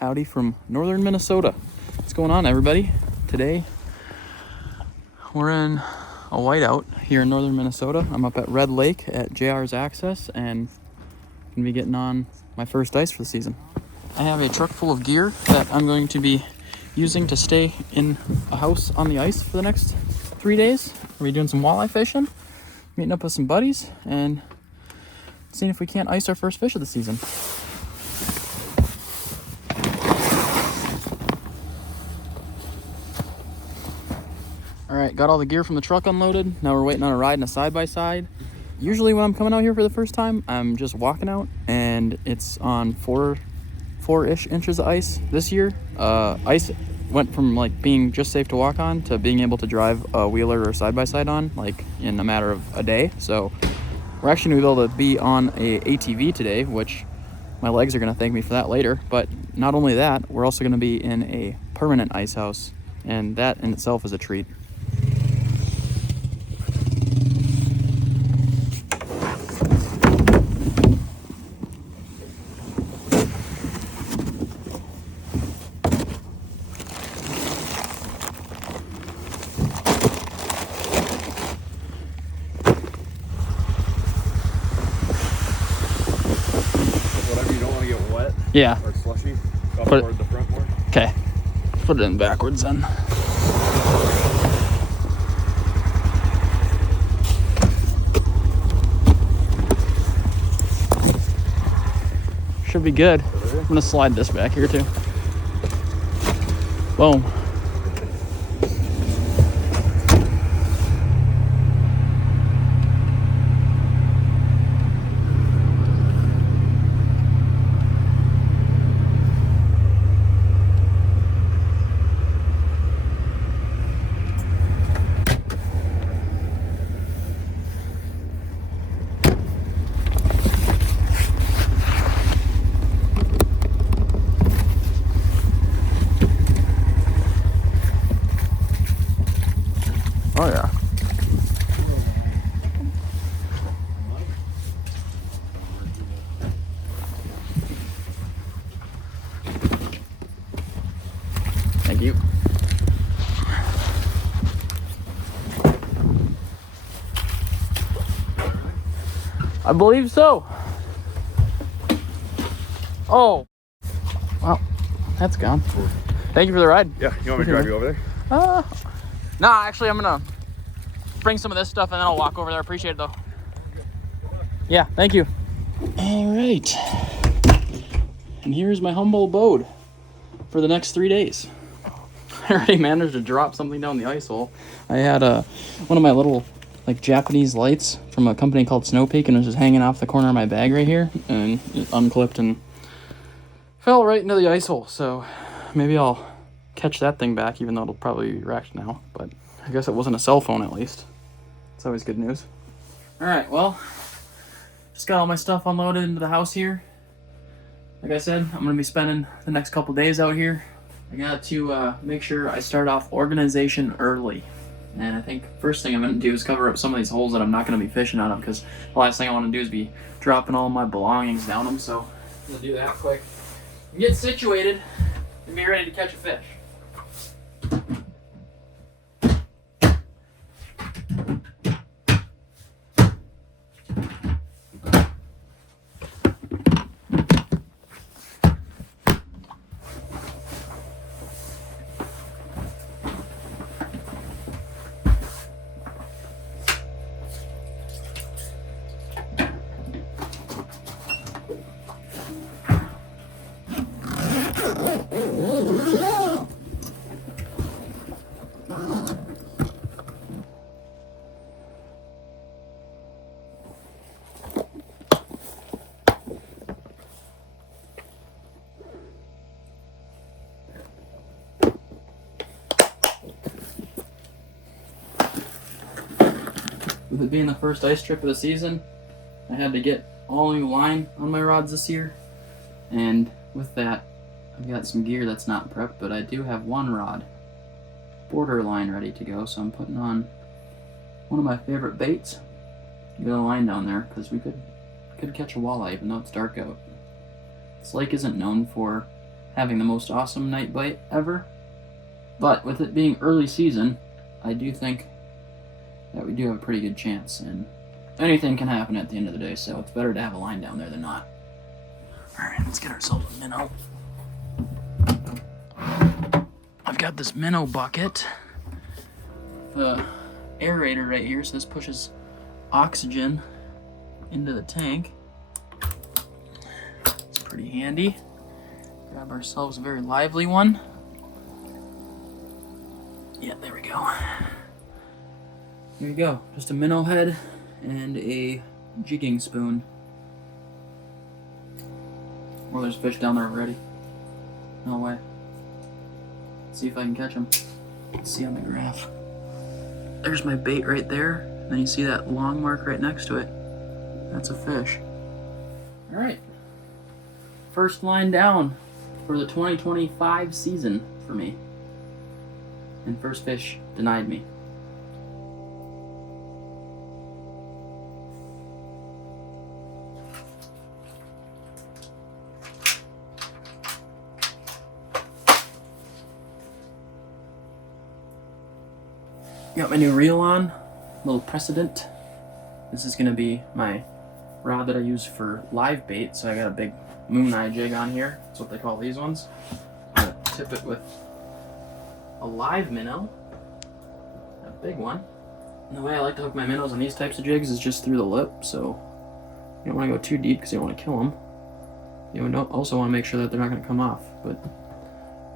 howdy from northern Minnesota. What's going on, everybody? Today we're in a whiteout here in northern Minnesota. I'm up at Red Lake at JR's Access and gonna be getting on my first ice for the season. I have a truck full of gear that I'm going to be using to stay in a house on the ice for the next 3 days. We'll be doing some walleye fishing, meeting up with some buddies, and seeing if we can't ice our first fish of the season. All right, got all the gear from the truck unloaded. Now we're waiting on a ride in a side-by-side. Usually when I'm coming out here for the first time, I'm just walking out and it's on four-ish inches of ice. This year, ice went from like being just safe to walk on to being able to drive a wheeler or side-by-side on like in a matter of a day. So we're actually gonna be able to be on a ATV today, which my legs are gonna thank me for that later. But not only that, we're also gonna be in a permanent ice house, and that in itself is a treat. Yeah. Or slushy. Up toward the front more. Okay. Put it in backwards then. Should be good. I'm gonna slide this back here too. Boom. Oh yeah. Thank you. I believe so. Oh. Wow. That's gone. Thank you for the ride. Yeah, you want me to drive you over there? Nah, actually, I'm gonna bring some of this stuff and then I'll walk over there. Appreciate it though. Yeah, thank you. All right. And here's my humble abode for the next 3 days. I already managed to drop something down the ice hole. I had one of my little like Japanese lights from a company called Snow Peak, and it was just hanging off the corner of my bag right here, and it unclipped and fell right into the ice hole. So maybe I'll catch that thing back, even though it'll probably be wrecked now. But I guess it wasn't a cell phone, at least. It's always good news. All right, well, just got all my stuff unloaded into the house here. Like I said, I'm gonna be spending the next couple days out here. I got to make sure I start off organization early. And I think first thing I'm gonna do is cover up some of these holes that I'm not gonna be fishing out of, because the last thing I wanna do is be dropping all my belongings down them. So I'm gonna do that quick. Get situated and be ready to catch a fish. With it being the first ice trip of the season, I had to get all new line on my rods this year, and with that, I've got some gear that's not prepped, but I do have one rod borderline ready to go, so I'm putting on one of my favorite baits. Get a line down there, because we could catch a walleye even though it's dark out. This lake isn't known for having the most awesome night bite ever. But with it being early season, I do think that we do have a pretty good chance, and anything can happen at the end of the day, so it's better to have a line down there than not. Alright, let's get ourselves a minnow. I've got this minnow bucket, the aerator right here, so this pushes oxygen into the tank. It's pretty handy. Grab ourselves a very lively one. Yeah, there we go. Here you go. Just a minnow head and a jigging spoon. Or there's fish down there already. No way. Let's see if I can catch them. Let's see on the graph. There's my bait right there. And then you see that long mark right next to it. That's a fish. Alright. First line down for the 2025 season for me. And first fish denied me. Got my new reel on, little precedent. This is gonna be my rod that I use for live bait, so I got a big moon eye jig on here. That's what they call these ones. I'm gonna tip it with a live minnow, a big one. And the way I like to hook my minnows on these types of jigs is just through the lip, so you don't want to go too deep because you don't want to kill them. You also want to make sure that they're not going to come off, but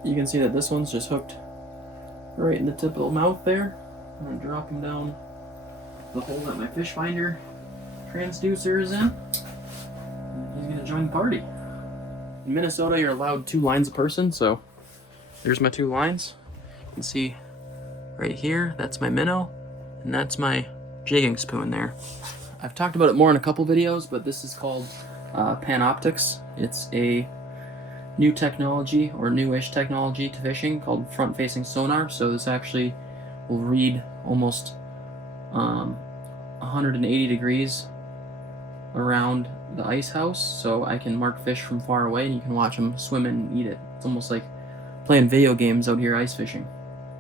you can see that this one's just hooked right in the tip of the mouth there. I'm going to drop him down the hole that my fish finder transducer is in. And he's going to join the party. In Minnesota, you're allowed 2 lines a person, so there's my 2 lines. You can see right here, that's my minnow, and that's my jigging spoon there. I've talked about it more in a couple videos, but this is called Panoptics. It's a new technology, or newish technology to fishing, called front-facing sonar. So this actually will read almost 180 degrees around the ice house, so I can mark fish from far away and you can watch them swim in and eat it. It's almost like playing video games out here ice fishing.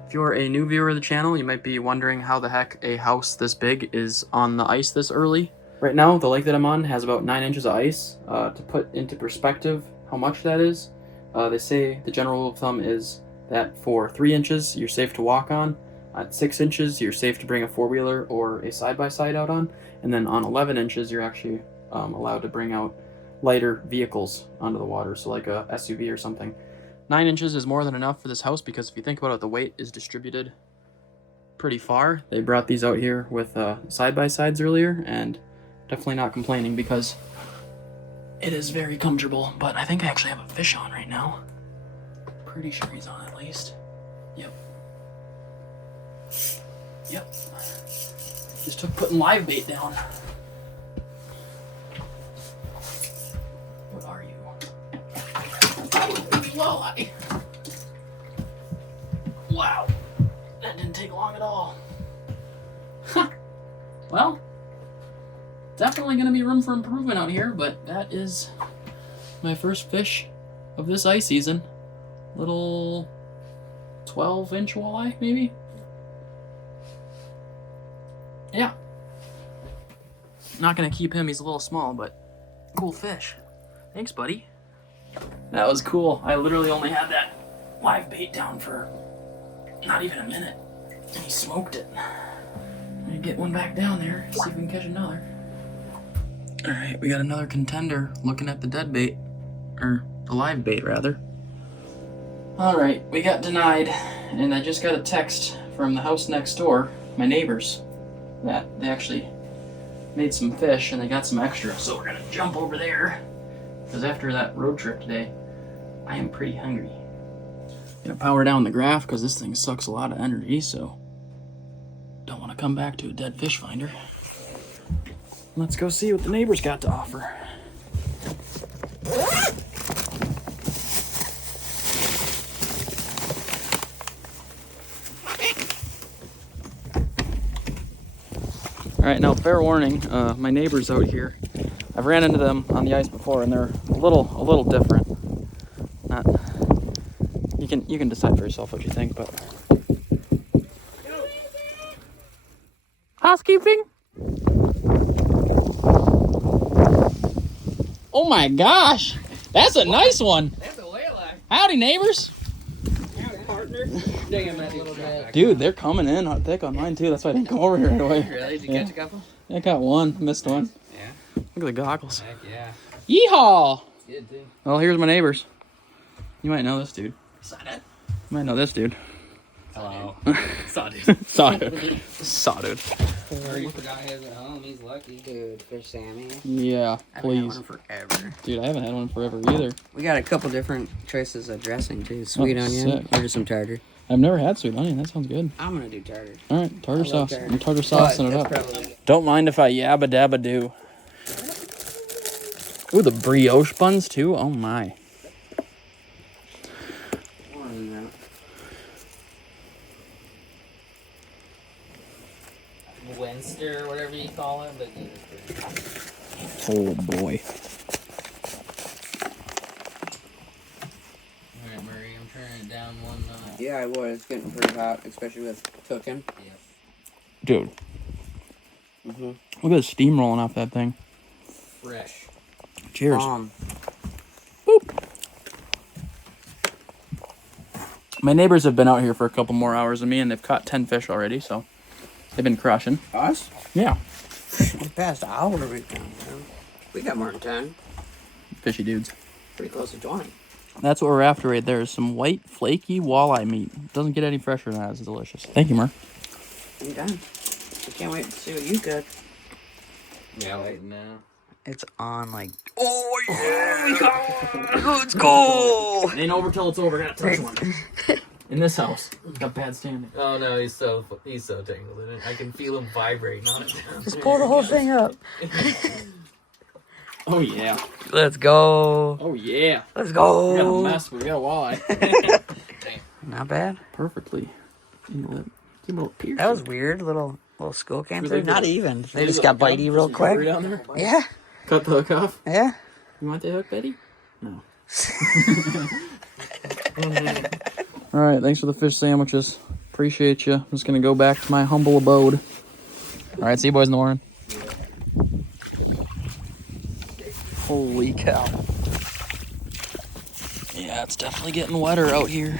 If you're a new viewer of the channel, you might be wondering how the heck a house this big is on the ice this early. Right now, the lake that I'm on has about 9 inches of ice. To put into perspective how much that is, they say the general rule of thumb is that for 3 inches, you're safe to walk on. At 6 inches, you're safe to bring a 4-wheeler or a side-by-side out on. And then on 11 inches, you're actually allowed to bring out lighter vehicles onto the water, so like a SUV or something. 9 inches is more than enough for this house because if you think about it, the weight is distributed pretty far. They brought these out here with side-by-sides earlier, and definitely not complaining because it is very comfortable. But I think I actually have a fish on right now. Pretty sure he's on at least. Yep. Yep. Just took putting live bait down. What are you? Walleye. Wow. That didn't take long at all. Well, definitely going to be room for improvement out here, but that is my first fish of this ice season. Little 12-inch walleye, maybe? Yeah. Not going to keep him, he's a little small, but cool fish. Thanks, buddy. That was cool. I literally only had that live bait down for not even a minute, and he smoked it. I'm gonna get one back down there, see if we can catch another. Alright, we got another contender looking at the dead bait, or the live bait rather. Alright, we got denied, and I just got a text from the house next door, my neighbors, that they actually made some fish and they got some extra, so we're gonna jump over there. Because after that road trip today, I am pretty hungry. Gonna power down the graph because this thing sucks a lot of energy, so don't want to come back to a dead fish finder. Let's go see what the neighbors got to offer. Alright, now fair warning, my neighbors out here, I've ran into them on the ice before and they're a little different. You can decide for yourself what you think, but housekeeping. Oh my gosh, that's a nice one. That's a walleye. Howdy, neighbors. Howdy, partner. Damn, that little bit. Dude, they're coming in hot thick on mine too. That's why I didn't come over here right away. Really? Did you catch a couple? I got one. Missed one. Yeah. Look at the goggles. Heck yeah. Yeehaw! It's good too. Well, here's my neighbors. You might know this dude. Sign it. You might know this dude. Hello. Saw dude. Saw dude. Saw dude. You forgot his at home. He's lucky. Dude, fish Sammy. Yeah, I haven't had please. one forever. Dude, I haven't had one forever either. We got a couple different choices of dressing too. Sweet onion sick. or just some tartar. I've never had sweet onion. That sounds good. I'm gonna do tartar. All right, tartar I love sauce. tartar. I'm tartar saucing it up. Probably... Don't mind if I yabba dabba do. Ooh, the brioche buns too. Oh my. Wednesday or whatever you call it, but Oh boy. Alright, Murray, I'm turning it down one notch. Yeah, I would. It's getting pretty hot, especially with cooking. Yep. Dude. Mm-hmm. Look at the steam rolling off that thing. Fresh. Cheers. Boop. My neighbors have been out here for a couple more hours than me, and they've caught 10 fish already, so they've been crushing. Us? Yeah. The past hour we've done, man. We got more than 10. Fishy dudes. Pretty close to 20. That's what we're after right there, is some white, flaky walleye meat. Doesn't get any fresher than that. It's delicious. Thank you, Mer. Anytime. I can't wait to see what you cook. Yeah, wait now. It's on like... Oh, yeah! Let's go! Ain't over till it's over. Gotta touch one. In this house. Got bad standing. Oh no, he's so tangled in it. I can feel him vibrating on it. Just pull the whole thing up. Oh, yeah. Let's go. Oh, yeah. Let's go. We got a mess, but we got a walleye. Not bad. Perfectly. Keep a little piercing. That was weird. Little school camp Should there. we Not leave even. They leave just the got hook up? bitey real Just get quick. down there? Yeah. Cut the hook off? Yeah. You want the hook, Betty? No. All right, thanks for the fish sandwiches. Appreciate you. I'm just going to go back to my humble abode. All right, see you boys in the morning. Holy cow. Yeah, it's definitely getting wetter out here.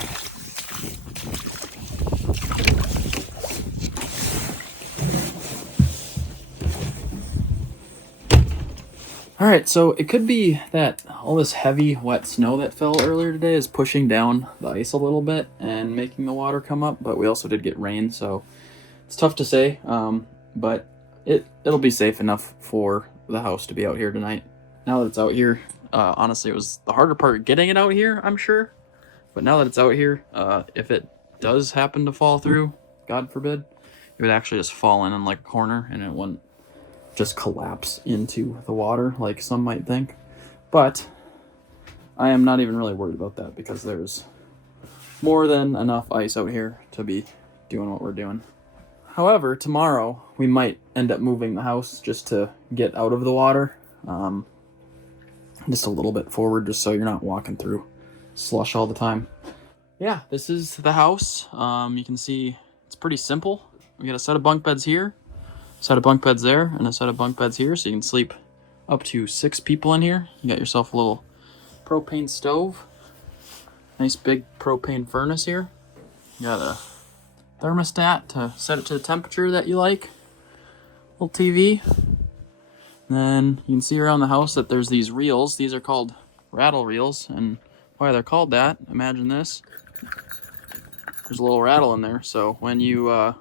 All right, so it could be that all this heavy, wet snow that fell earlier today is pushing down the ice a little bit and making the water come up, but we also did get rain, so it's tough to say, but it'll be safe enough for the house to be out here tonight. Now that it's out here, honestly, it was the harder part getting it out here, I'm sure, but now that it's out here, if it does happen to fall through, God forbid, it would actually just fall in like a corner and it wouldn't just collapse into the water like some might think. But I am not even really worried about that because there's more than enough ice out here to be doing what we're doing. However, tomorrow we might end up moving the house just to get out of the water, just a little bit forward, just so you're not walking through slush all the time. Yeah, this is the house. You can see it's pretty simple. We got a set of bunk beds here, set of bunk beds there, and a set of bunk beds here, so you can sleep up to 6 people in here. You got yourself a little propane stove, nice big propane furnace here. You got a thermostat to set it to the temperature that you like, little TV. And then you can see around the house that there's these reels. These are called rattle reels, and why they're called that, imagine this. There's a little rattle in there, so when you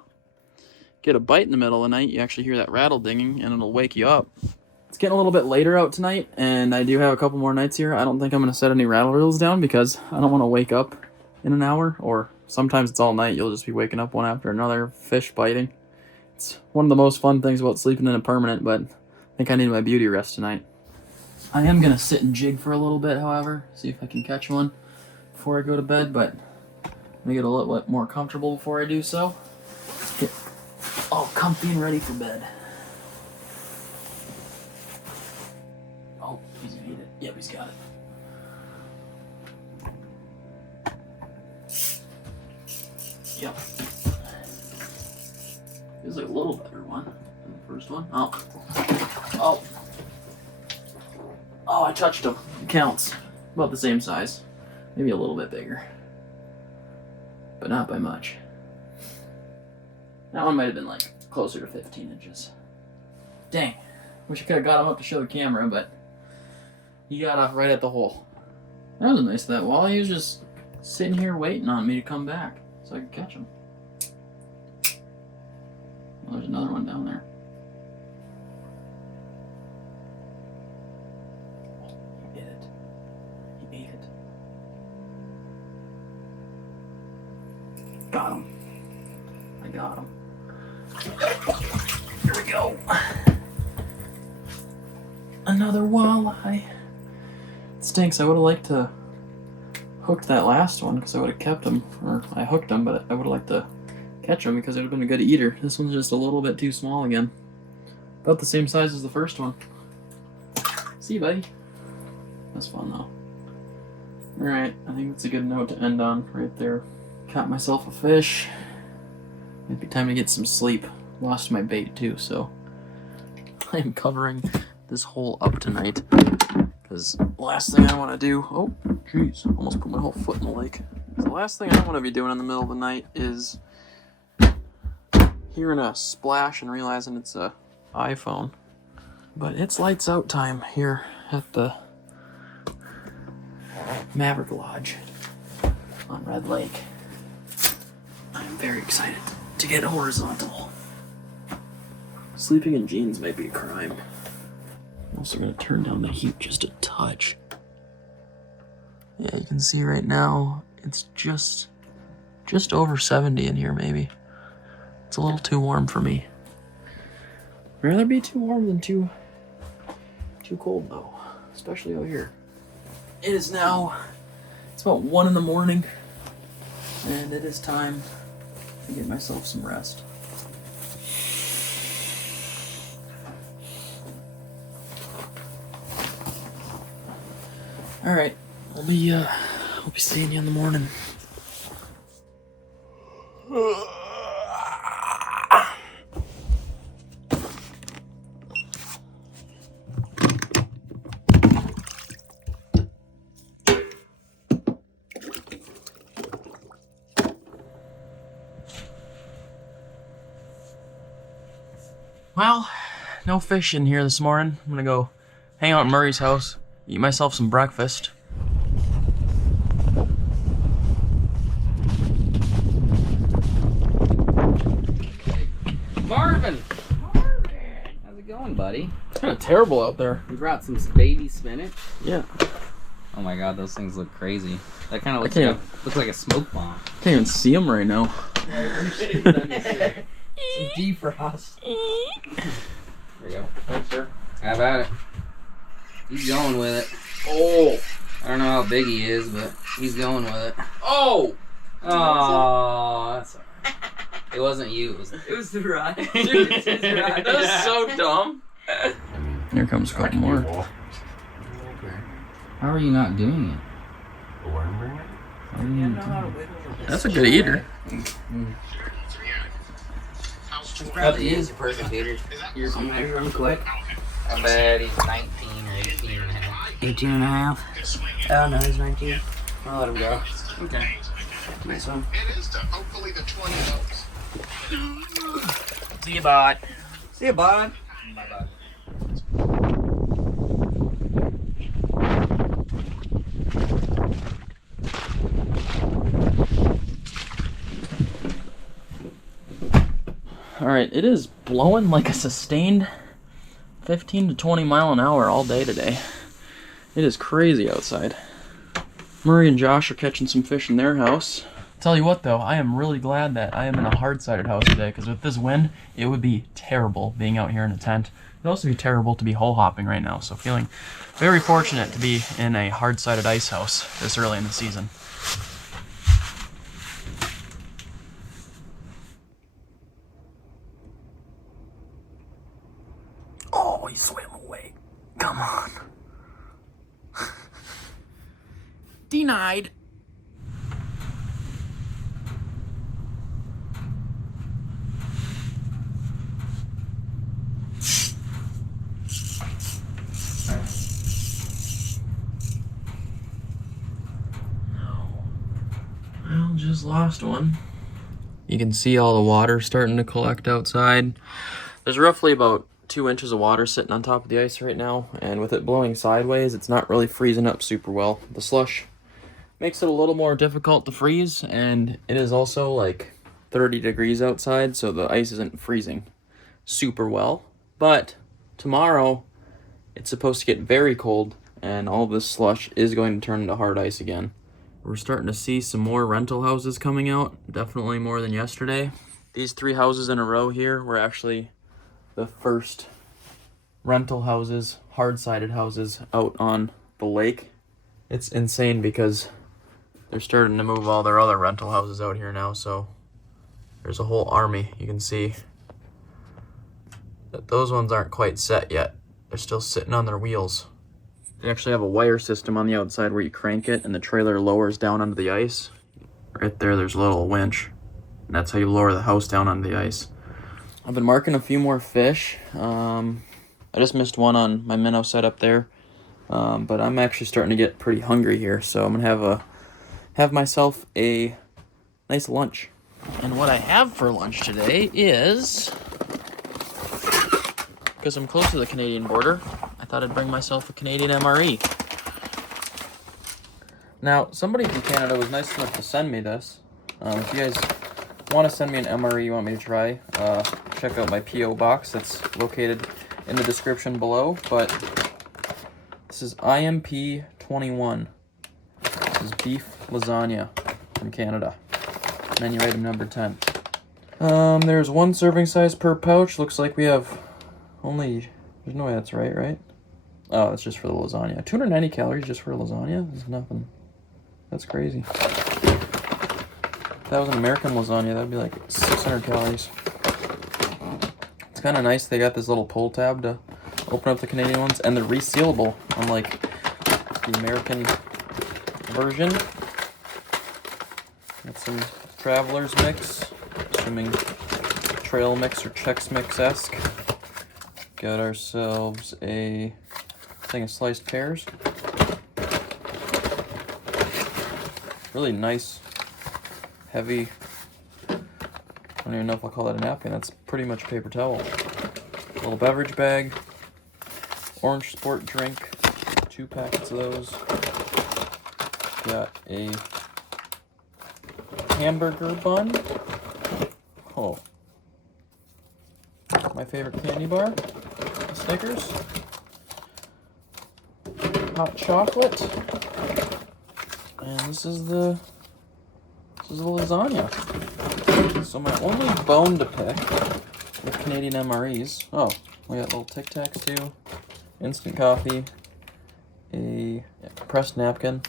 get a bite in the middle of the night, you actually hear that rattle dinging and it'll wake you up. It's getting a little bit later out tonight, and I do have a couple more nights here. I don't think I'm going to set any rattle reels down because I don't want to wake up in an hour, or sometimes it's all night. You'll just be waking up one after another, fish biting. It's one of the most fun things about sleeping in a permanent, but I think I need my beauty rest tonight. I am going to sit and jig for a little bit, however, see if I can catch one before I go to bed, but I'm going to get a little bit more comfortable before I do so. Get all comfy and ready for bed. Oh, he's gonna eat it. Yep, he's got it. Yep. Feels like a little better one than the first one. Oh. Oh. Oh, I touched them. It counts. About the same size. Maybe a little bit bigger. But not by much. That one might have been like closer to 15 inches. Dang. Wish I could have got him up to show the camera, but he got off right at the hole. That was nice, that walleye. He was just sitting here waiting on me to come back so I could catch him. Well, there's another one down there. He ate it. He ate it. Got him. I got him. Here we go. Another walleye. It stinks. I would have liked to hook that last one because I would have kept him. Or I hooked him, but I would have liked to catch him because it would have been a good eater. This one's just a little bit too small again. About the same size as the first one. See you, buddy. That's fun though. Alright, I think that's a good note to end on right there. Caught myself a fish. Might be time to get some sleep. Lost my bait too, so I'm covering this hole up tonight. Because the last thing I want to do... Oh, jeez. Almost put my whole foot in the lake. The last thing I want to be doing in the middle of the night is hearing a splash and realizing it's a iPhone. But it's lights out time here at the Mavrik Lodge on Red Lake. I'm very excited to get horizontal. Sleeping in jeans might be a crime. I'm also going to turn down the heat just a touch. Yeah, you can see right now it's just over 70 in here maybe. It's a little too warm for me. I'd rather be too warm than too cold though, especially out here. It is now, it's about 1 in the morning, and it is time to get myself some rest. All right, we'll be seeing you in the morning. Well, no fish in here this morning. I'm gonna go hang out at Murray's house, eat myself some breakfast. Marvin! How's it going, buddy? It's kind of terrible out there. You brought some baby spinach? Yeah. Oh my god, those things look crazy. That kind of looks like a smoke bomb. Can't even see them right now. Some defrost. There you go. Thanks, sir. How about it? He's going with it. Oh! I don't know how big he is, but he's going with it. Oh! Oh, that's alright. It wasn't you. It was the ride. Dude, that was so dumb. Here comes a couple more. How are you not doing it? That's a good eater. Probably is a perfect eater. Here's some measure him quick. I bet he's 19 or 18 and a half. 18 and a half? Oh no, he's 19. I'll let him go. Okay. Nice one. It is to hopefully the 20 votes. See you, bud. See you, bud. Bye, bud. Alright, it is blowing like a sustained 15 to 20 mile an hour all day today. It is crazy outside. Murray and Josh are catching some fish in their house. Tell you what though, I am really glad that I am in a hard-sided house today, because with this wind, it would be terrible being out here in a tent. It would also be terrible to be hole hopping right now, so feeling very fortunate to be in a hard-sided ice house this early in the season. Oh, he swam away. Come on. Denied. Just lost one. You can see all the water starting to collect outside. There's roughly about 2 inches of water sitting on top of the ice right now, and with it blowing sideways, it's not really freezing up super well. The slush makes it a little more difficult to freeze, and it is also like 30 degrees outside, so the ice isn't freezing super well. But tomorrow, it's supposed to get very cold, and all this slush is going to turn into hard ice again. We're starting to see some more rental houses coming out, definitely more than yesterday. These 3 houses in a row here were actually the first rental houses, hard-sided houses out on the lake. It's insane because they're starting to move all their other rental houses out here now, so there's a whole army. You can see that those ones aren't quite set yet. They're still sitting on their wheels. They actually have a wire system on the outside where you crank it and the trailer lowers down onto the ice. Right there, there's a little winch, and that's how you lower the house down onto the ice. I've been marking a few more fish. I just missed one on my minnow setup there, but I'm actually starting to get pretty hungry here, so I'm gonna have myself a nice lunch. And what I have for lunch today is, because I'm close to the Canadian border, I thought I'd bring myself a Canadian MRE. Now, somebody from Canada was nice enough to send me this. If you guys want to send me an MRE you want me to try, check out my P.O. box that's located in the description below. But this is IMP 21. This is beef lasagna from Canada. Menu item number 10. There's 1 serving size per pouch. Looks like we have only... There's no way that's right? Oh, that's just for the lasagna. 290 calories just for a lasagna? That's nothing. That's crazy. If that was an American lasagna, that'd be like 600 calories. It's kind of nice. They got this little pull tab to open up the Canadian ones, and they're resealable, unlike the American version. Got some Traveler's Mix, assuming Trail Mix or Chex Mix-esque. Got ourselves a thing of sliced pears. Really nice, heavy, I don't even know if I'll call that a napkin. That's pretty much a paper towel. A little beverage bag, orange sport drink, 2 packets of those. Got a hamburger bun. Oh, my favorite candy bar, Snickers. Hot chocolate. And this is the lasagna. So my only bone to pick with Canadian MREs. Oh, we got little Tic Tacs too. Instant coffee. A pressed napkin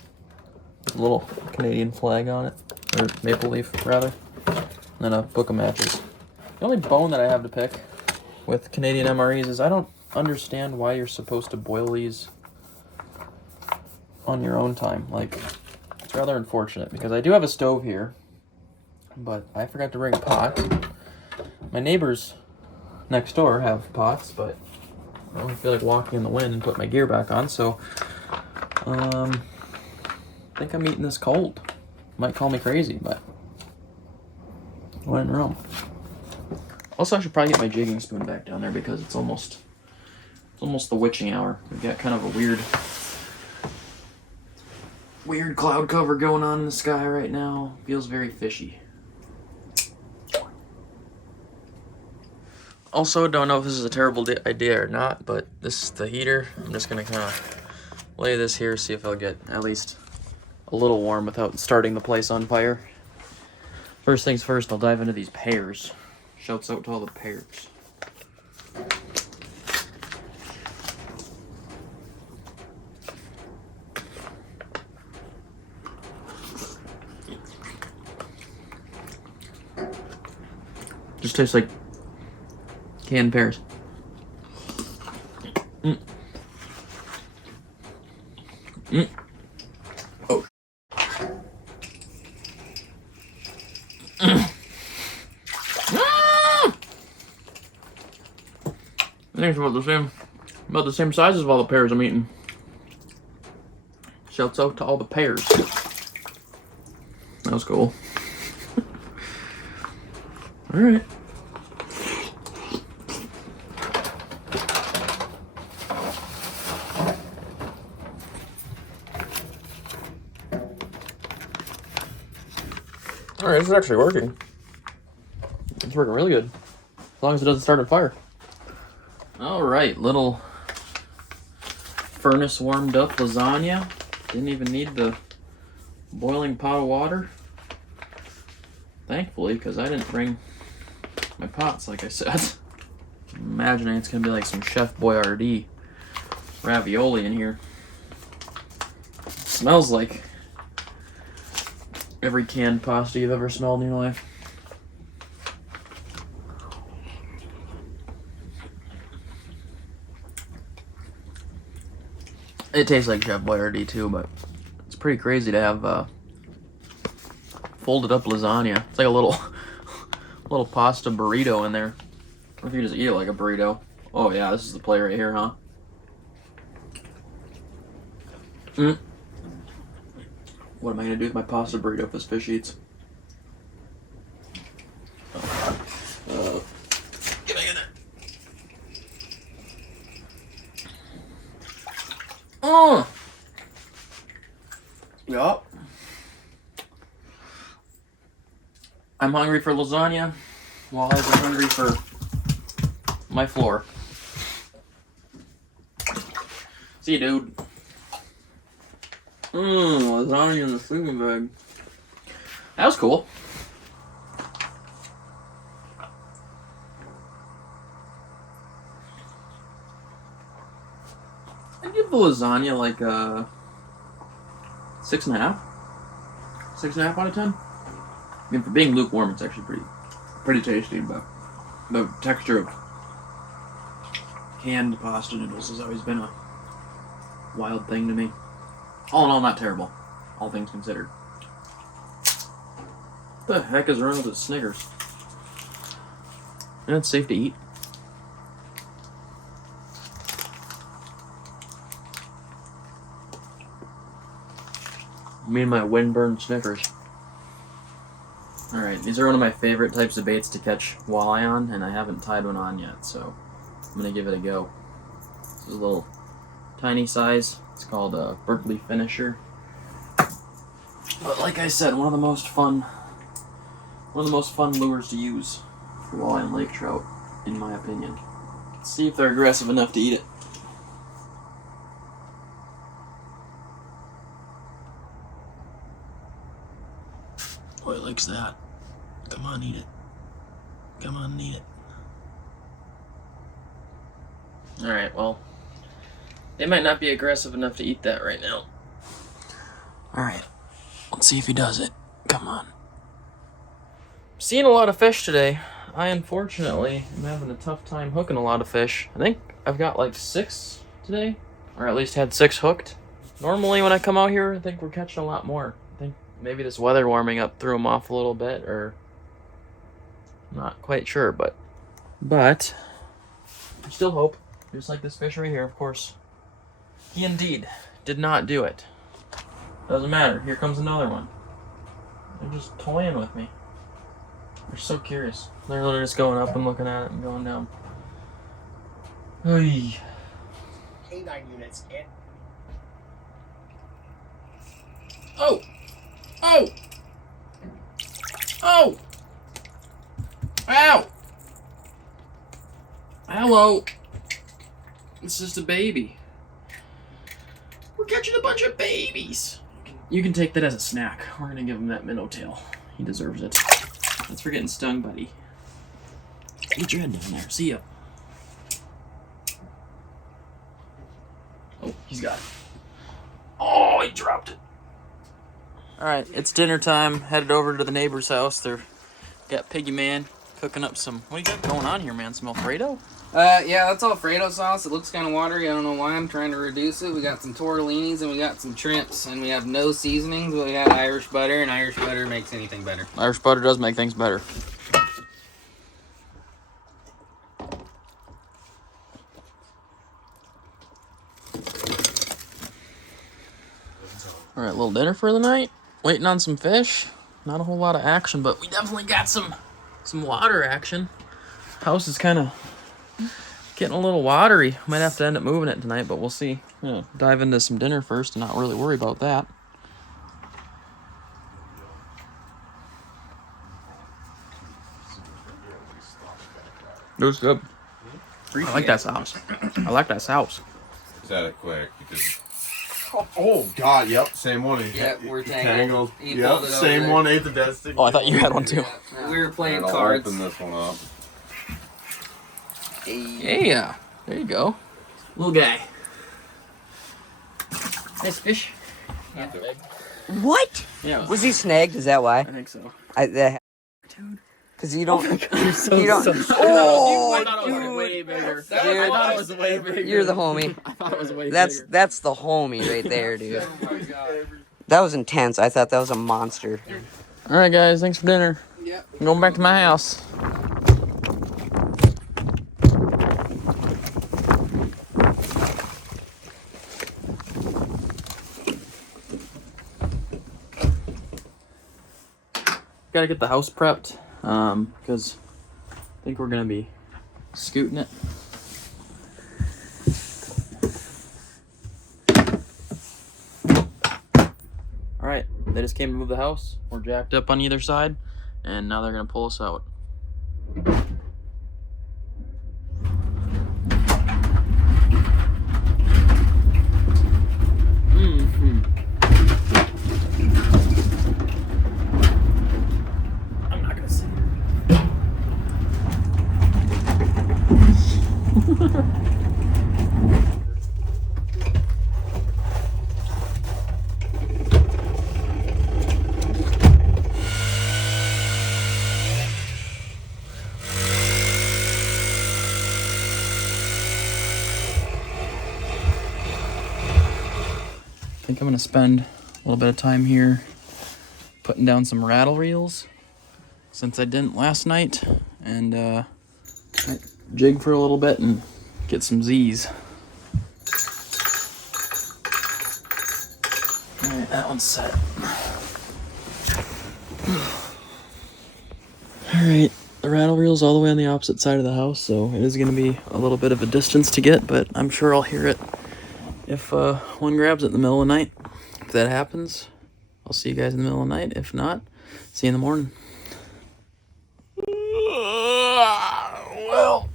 with a little Canadian flag on it, or maple leaf rather. And then a book of matches. The only bone that I have to pick with Canadian MREs is I don't understand why you're supposed to boil these on your own time. Like, it's rather unfortunate because I do have a stove here, but I forgot to bring a pot. My neighbors next door have pots, but I don't feel like walking in the wind and put my gear back on, so I think I'm eating this cold. Might call me crazy, but when in Rome. Also, I should probably get my jigging spoon back down there because it's almost the witching hour. We've got kind of a weird cloud cover going on in the sky right now. Feels very fishy. Also, don't know if this is a terrible idea or not, but this is the heater. I'm just gonna kind of lay this here, see if I'll get at least a little warm without starting the place on fire. First things first, I'll dive into these pears. Shouts out to all the pears. Just tastes like canned pears. Oh. I think it's about the same size as all the pears I'm eating. Shouts out to all the pears. That was cool. All right. All right, this is actually working. It's working really good. As long as it doesn't start a fire. All right, little furnace warmed up lasagna. Didn't even need the boiling pot of water. Thankfully, because I didn't bring my pots, like I said. I'm imagining it's gonna be like some Chef Boyardee ravioli in here. It smells like every canned pasta you've ever smelled in your life. It tastes like Chef Boyardee too, but it's pretty crazy to have folded up lasagna. It's like a little pasta burrito in there. Or if you just eat it like a burrito. Oh yeah, this is the play right here, huh? What am I gonna do with my pasta burrito if this fish eats? Get back in there. Oh! Yup. I'm hungry for lasagna. While I'm hungry for my floor. See you, dude. Lasagna in the sleeping bag. That was cool. I'd give the lasagna like a 6.5. 6.5 out of 10. I mean, for being lukewarm, it's actually pretty tasty, but the texture of canned pasta noodles has always been a wild thing to me. All in all, not terrible, all things considered. What the heck is wrong with the Snickers? And it's safe to eat. Me and my windburned Snickers. Alright, these are one of my favorite types of baits to catch walleye on, and I haven't tied one on yet, so I'm gonna give it a go. This is a little tiny size. It's called a Berkeley Finisher. But like I said, one of the most fun lures to use for walleye and lake trout, in my opinion. Let's see if they're aggressive enough to eat it. Oh, it likes that. Come on, eat it. Come on, eat it. Alright, well, they might not be aggressive enough to eat that right now. Alright, let's see if he does it. Come on. Seeing a lot of fish today. I unfortunately am having a tough time hooking a lot of fish. I think I've got like 6 today, or at least had 6 hooked. Normally when I come out here, I think we're catching a lot more. I think maybe this weather warming up threw them off a little bit, or I'm not quite sure, but I still hope. Just like this fish right here, of course. He indeed did not do it. Doesn't matter. Here comes another one. They're just toying with me. They're so curious. They're literally just going up and looking at it and going down. Oy. K9 units in. Oh! Oh! Oh! Ow! Hello! It's just a baby. We're catching a bunch of babies. You can take that as a snack. We're gonna give him that minnow tail. He deserves it. Thanks for getting stung, buddy. Get your head down there. See ya. Oh, he's got it. Oh, he dropped it. Alright, it's dinner time. Headed over to the neighbor's house. They're got Piggy Man cooking up some... What do you got going on here, man? Some Alfredo? Yeah, that's Alfredo sauce. It looks kind of watery. I don't know why. I'm trying to reduce it. We got some tortellinis and we got some shrimps, and we have no seasonings. We had Irish butter, and Irish butter makes anything better. Irish butter does make things better. Alright, little dinner for the night. Waiting on some fish. Not a whole lot of action, but we definitely got some some water action. House is kind of getting a little watery. Might have to end up moving it tonight, but we'll see. Dive into some dinner first and not really worry about that. It was good. I like that sauce. I like that sauce. Is that a quick? Because oh god, yep, same one. Yep, we're tangled. Yep, same one. Ate the dead stick. Oh, I thought you had one too. We were playing I'll cards. open this one up. Yeah, there you go. Little guy. Nice fish. Yeah. What? Yeah. Was he snagged? Is that why? I think so. Because you don't. You're so You don't. Oh, Oh, I thought it was dude. way bigger. Dude. I thought it was way bigger. You're the homie. I thought it was way That's bigger. that's the homie right there, dude. That was intense. I thought that was a monster. All right, guys. Thanks for dinner. Yeah. I'm going back to my house. Gotta get the house prepped, because I think we're gonna be scooting it. All right, they just came to move the house. We're jacked up on either side, and now they're gonna pull us out. I'm not gonna say I think I'm gonna spend a little bit of time here putting down some rattle reels since I didn't last night, and jig for a little bit and get some Z's. Alright, that one's set. Alright, the rattle reel's all the way on the opposite side of the house, so it is gonna be a little bit of a distance to get, but I'm sure I'll hear it if one grabs it in the middle of the night. If that happens, I'll see you guys in the middle of the night. If not, see you in the morning. Well,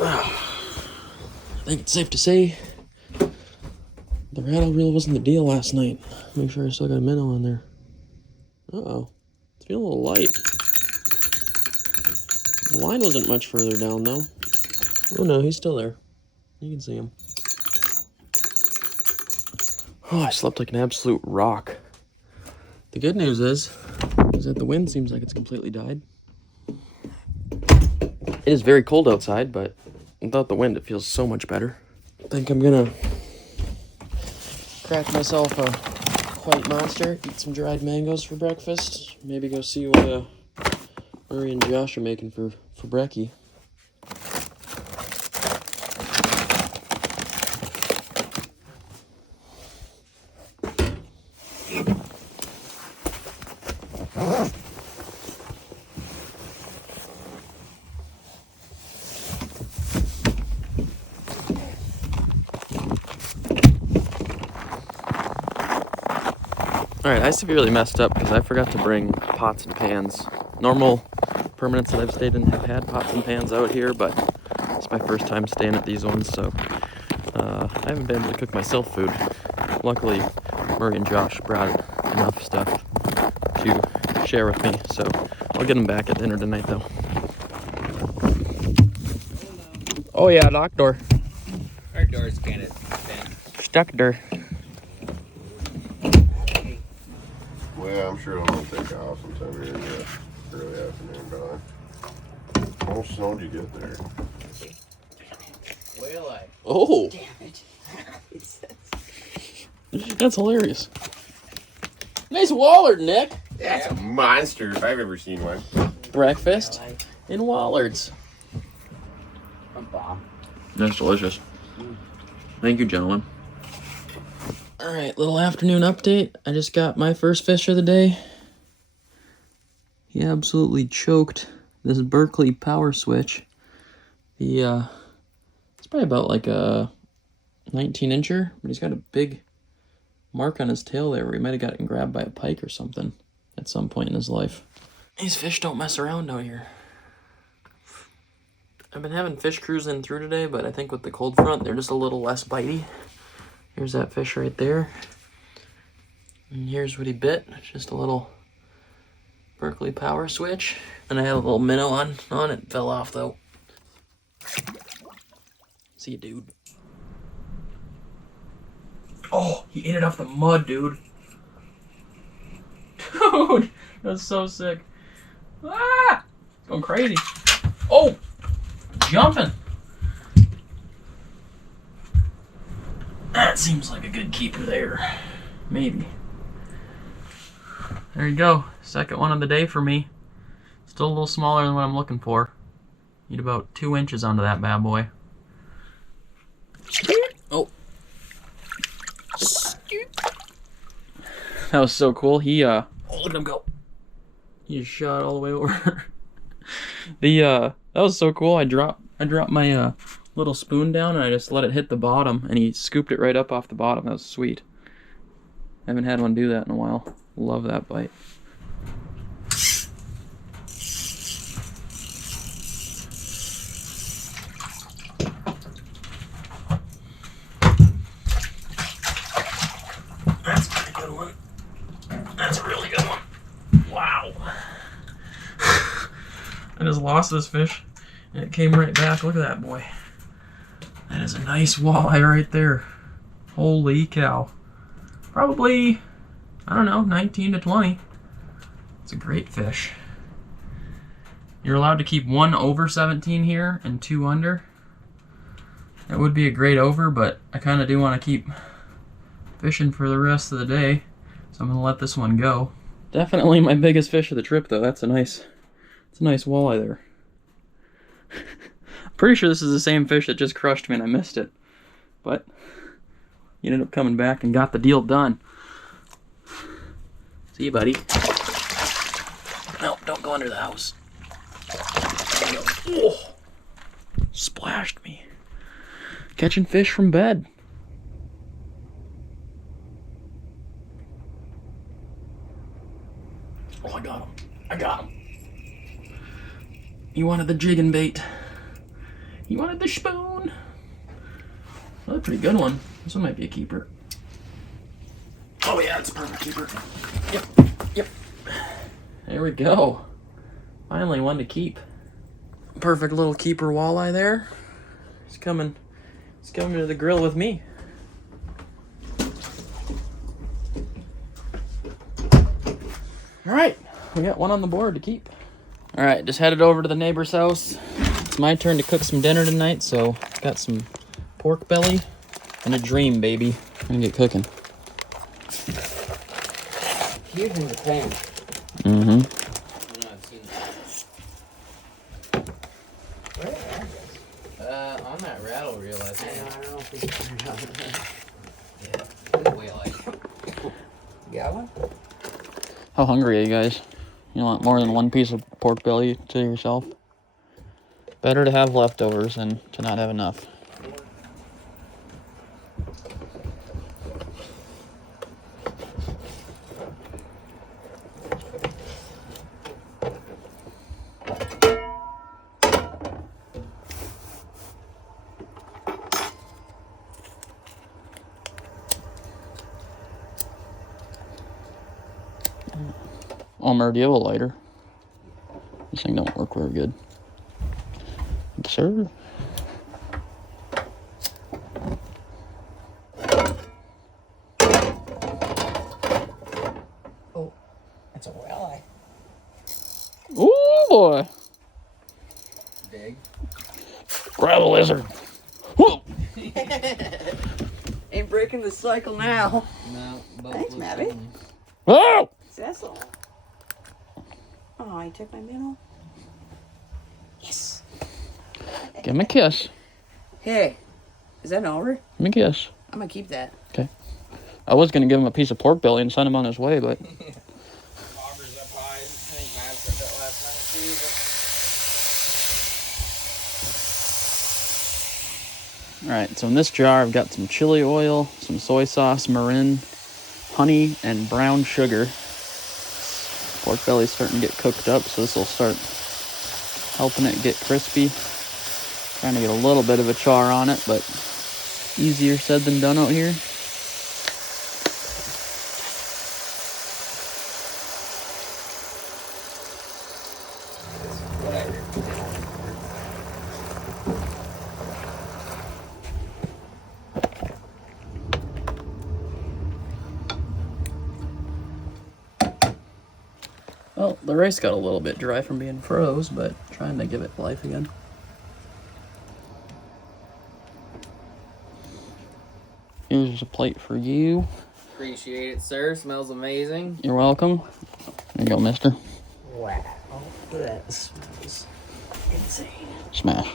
I think it's safe to say the rattle reel wasn't the deal last night. Make sure I still got a minnow on there. Uh-oh. It's feeling a little light. The line wasn't much further down, though. Oh, no, he's still there. You can see him. Oh, I slept like an absolute rock. The good news is that the wind seems like it's completely died. It is very cold outside, but without the wind, it feels so much better. I think I'm gonna crack myself a white monster, eat some dried mangoes for breakfast, maybe go see what Murray and Josh are making for brekkie. Alright, I severely messed up because I forgot to bring pots and pans. Normal permanents that I've stayed in have had pots and pans out here, but it's my first time staying at these ones, so I haven't been able to cook myself food. Luckily, Murray and Josh brought enough stuff to share with me, so I'll get them back at dinner tonight, though. Oh yeah, lock door. Our door's kind of bent. Stuck door. Well, I'm sure it'll take off sometime here in the early afternoon, probably. How much snow did you get there? Walleye. Oh, Damn it. that's hilarious. Nice Wallard, Nick. That's a monster if I've ever seen one. Breakfast in Wallards. A bomb. That's delicious. Thank you, gentlemen. All right, little afternoon update. I just got my first fish of the day. He absolutely choked this Berkeley power switch. It's probably about like a 19-incher, but he's got a big mark on his tail there where he might have gotten grabbed by a pike or something at some point in his life. These fish don't mess around out here. I've been having fish cruising through today, but I think with the cold front, they're just a little less bitey. Here's that fish right there. And here's what he bit. It's just a little Berkeley power switch. And I have a little minnow on it. Fell off though. See you, dude. Oh, he ate it off the mud, dude. Dude, that's so sick. Ah! It's going crazy. Oh! Jumping. That seems like a good keeper there. Maybe. There you go. Second one of the day for me. Still a little smaller than what I'm looking for. Need about 2 inches onto that bad boy. Oh. That was so cool. He oh, look at him go. He just shot all the way over. That was so cool. I dropped my little spoon down and I just let it hit the bottom and he scooped it right up off the bottom. That was sweet. I haven't had one do that in a while. Love that bite. That's a pretty good one. That's a really good one. Wow. I just lost this fish and it came right back. Look at that boy. That is a nice walleye right there. Holy cow. Probably, I don't know, 19 to 20. It's a great fish. You're allowed to keep 1 over 17 here and 2 under. That would be a great over, but I kind of do want to keep fishing for the rest of the day. So I'm going to let this one go. Definitely my biggest fish of the trip though. It's a nice walleye there. I'm pretty sure this is the same fish that just crushed me and I missed it. But he ended up coming back and got the deal done. See you, buddy. No, don't go under the house. Oh, splashed me. Catching fish from bed. Oh, I got him. I got him. You wanted the jigging bait. You wanted the spoon. Another pretty good one. This one might be a keeper. Oh yeah, it's a perfect keeper. Yep. There we go. Finally one to keep. Perfect little keeper walleye there. He's coming to the grill with me. All right, we got one on the board to keep. All right, just headed over to the neighbor's house. It's my turn to cook some dinner tonight, so got some pork belly and a dream, baby. I'm gonna get cooking. Huge in the pan. Mm-hmm. I know, I've seen that. Where are those? On that rattle reel, I think. I don't know if we can. Yeah, way like. You got one? How hungry are you guys? You want more than one piece of pork belly to yourself? Better to have leftovers than to not have enough. Elmer, do you have a lighter? This thing don't work very good. Sir? Oh, that's a walleye. Ooh, boy. Big. Grab a lizard. Whoa. Ain't breaking the cycle now. No. Thanks, Mavrik. Oh! Cecil. Oh, he took my minnow. Yes. Give him a kiss. Hey, is that an over? Give me a kiss. I'm gonna keep that. Okay. I was going to give him a piece of pork belly and send him on his way, but... Auber's up high. I think Matt said that All right, so in this jar, I've got some chili oil, some soy sauce, marin, honey, and brown sugar. Pork belly's starting to get cooked up, so this will start helping it get crispy. Trying to get a little bit of a char on it, but easier said than done out here. Well, the rice got a little bit dry from being froze, but trying to give it life again. Here's a plate for you. Appreciate it, sir. Smells amazing. You're welcome. There you go, mister. Wow. That smells insane. Smash.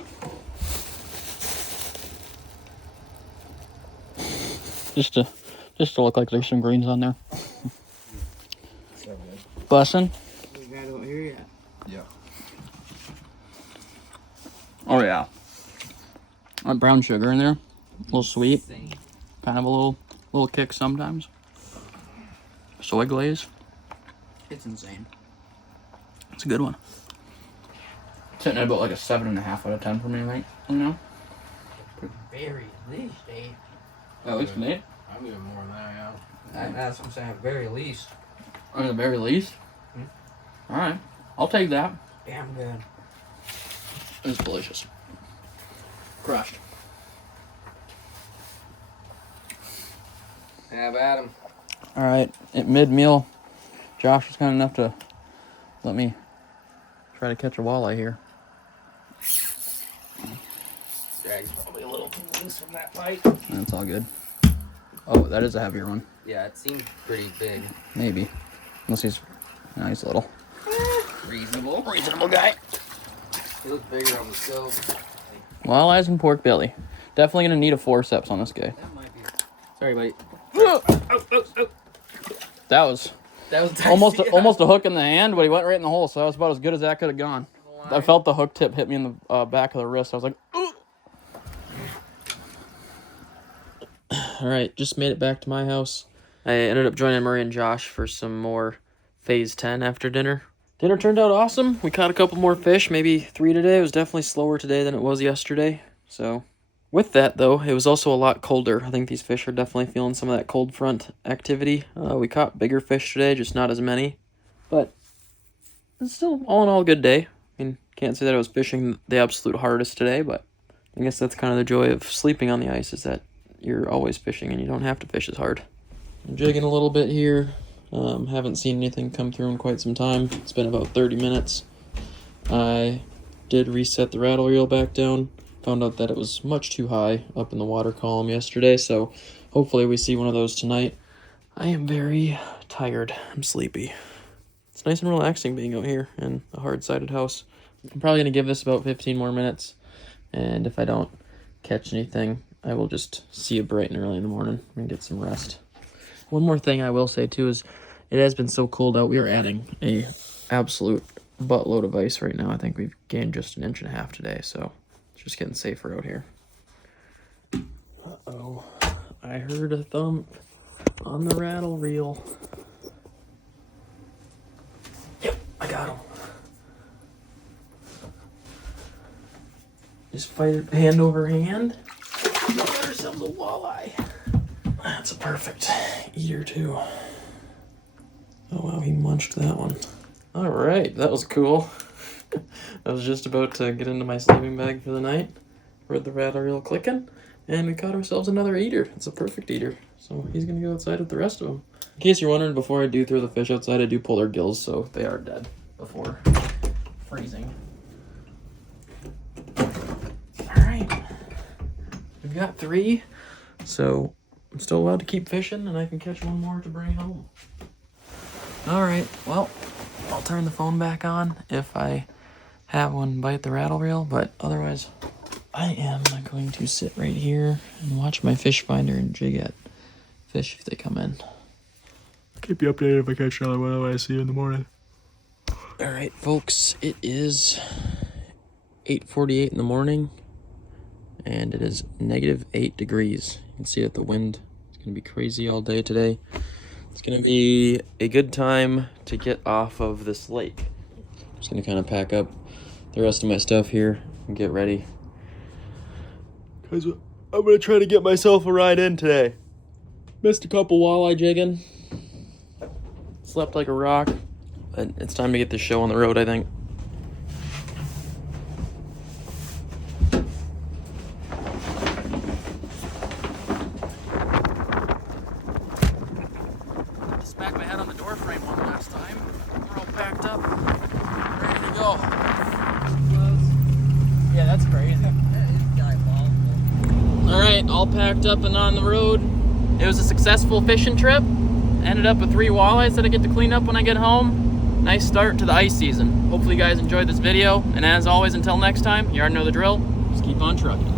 Just to look like there's some greens on there. Bussin'? We got it over here yet? Yeah. Oh yeah. Brown sugar in there. A little sweet. Kind of a little kick sometimes. Soy glaze. It's insane. It's a good one. Sitting at about like a 7.5 out of 10 for me, right? You know? Very least, eh? At least for me. I'm even more than that, yeah. That's what I'm saying, at very least. At the very least. Alright. I'll take that. Damn good. It's delicious. Crushed. Have at 'em. Alright. At mid-meal, Josh was kind enough to let me try to catch a walleye here. Drag's probably a little too loose from that bite. That's all good. Oh, that is a heavier one. Yeah, it seemed pretty big. Maybe. Unless he's nice little. Reasonable guy. He looked bigger on the scope. Walleyes and pork belly. Definitely gonna need a forceps on this guy. That might be. Sorry, buddy. That was dicey. almost a hook in the hand, but he went right in the hole, so that was about as good as that could have gone. I felt the hook tip hit me in the back of the wrist. I was like, ooh. All right, just made it back to my house. I ended up joining Murray and Josh for some more Phase 10 after dinner. Dinner turned out awesome. We caught a couple more fish, maybe 3 today. It was definitely slower today than it was yesterday. So with that, though, it was also a lot colder. I think these fish are definitely feeling some of that cold front activity. We caught bigger fish today, just not as many. But it's still, all in all, a good day. I mean, can't say that I was fishing the absolute hardest today, but I guess that's kind of the joy of sleeping on the ice, is that you're always fishing and you don't have to fish as hard. I'm jigging a little bit here. Haven't seen anything come through in quite some time. It's been about 30 minutes. I did reset the rattle reel back down. Found out that it was much too high up in the water column yesterday, so hopefully we see one of those tonight. I am very tired. I'm sleepy. It's nice and relaxing being out here in a hard-sided house. I'm probably going to give this about 15 more minutes, and if I don't catch anything, I will just see you bright and early in the morning and get some rest. One more thing I will say too is it has been so cold out. We are adding a absolute buttload of ice right now. I think we've gained just 1.5 inches today, so it's just getting safer out here. Uh-oh. I heard a thump on the rattle reel. Yep, I got him. Just fight it hand over hand. Got ourselves a walleye. That's a perfect eater too. Oh wow, he munched that one. All right, that was cool. I was just about to get into my sleeping bag for the night. Heard the rattle reel clicking, and we caught ourselves another eater. It's a perfect eater, so he's gonna go outside with the rest of them. In case you're wondering, before I do throw the fish outside, I do pull their gills so they are dead before freezing. All right, we've got 3, so I'm still allowed to keep fishing, and I can catch one more to bring home. All right, well, I'll turn the phone back on if I have one bite the rattle reel, but otherwise, I am going to sit right here and watch my fish finder and jig at fish if they come in. I'll keep you updated if I catch another one. I see you in the morning. All right, folks, it is 8:48 in the morning, and it is -8 degrees. You can see that the wind is going to be crazy all day today. It's going to be a good time to get off of this lake. I'm just going to kind of pack up the rest of my stuff here and get ready, because I'm going to try to get myself a ride in today. Missed a couple walleye jigging. Slept like a rock. But it's time to get this show on the road, I think. Smack my head on the door frame one last time. We're all packed up, ready to go. Yeah, that's crazy. All right, all packed up and on the road. It was a successful fishing trip. Ended up with 3 walleyes that I get to clean up when I get home. Nice start to the ice season. Hopefully you guys enjoyed this video. And as always, until next time, you already know the drill. Just keep on trucking.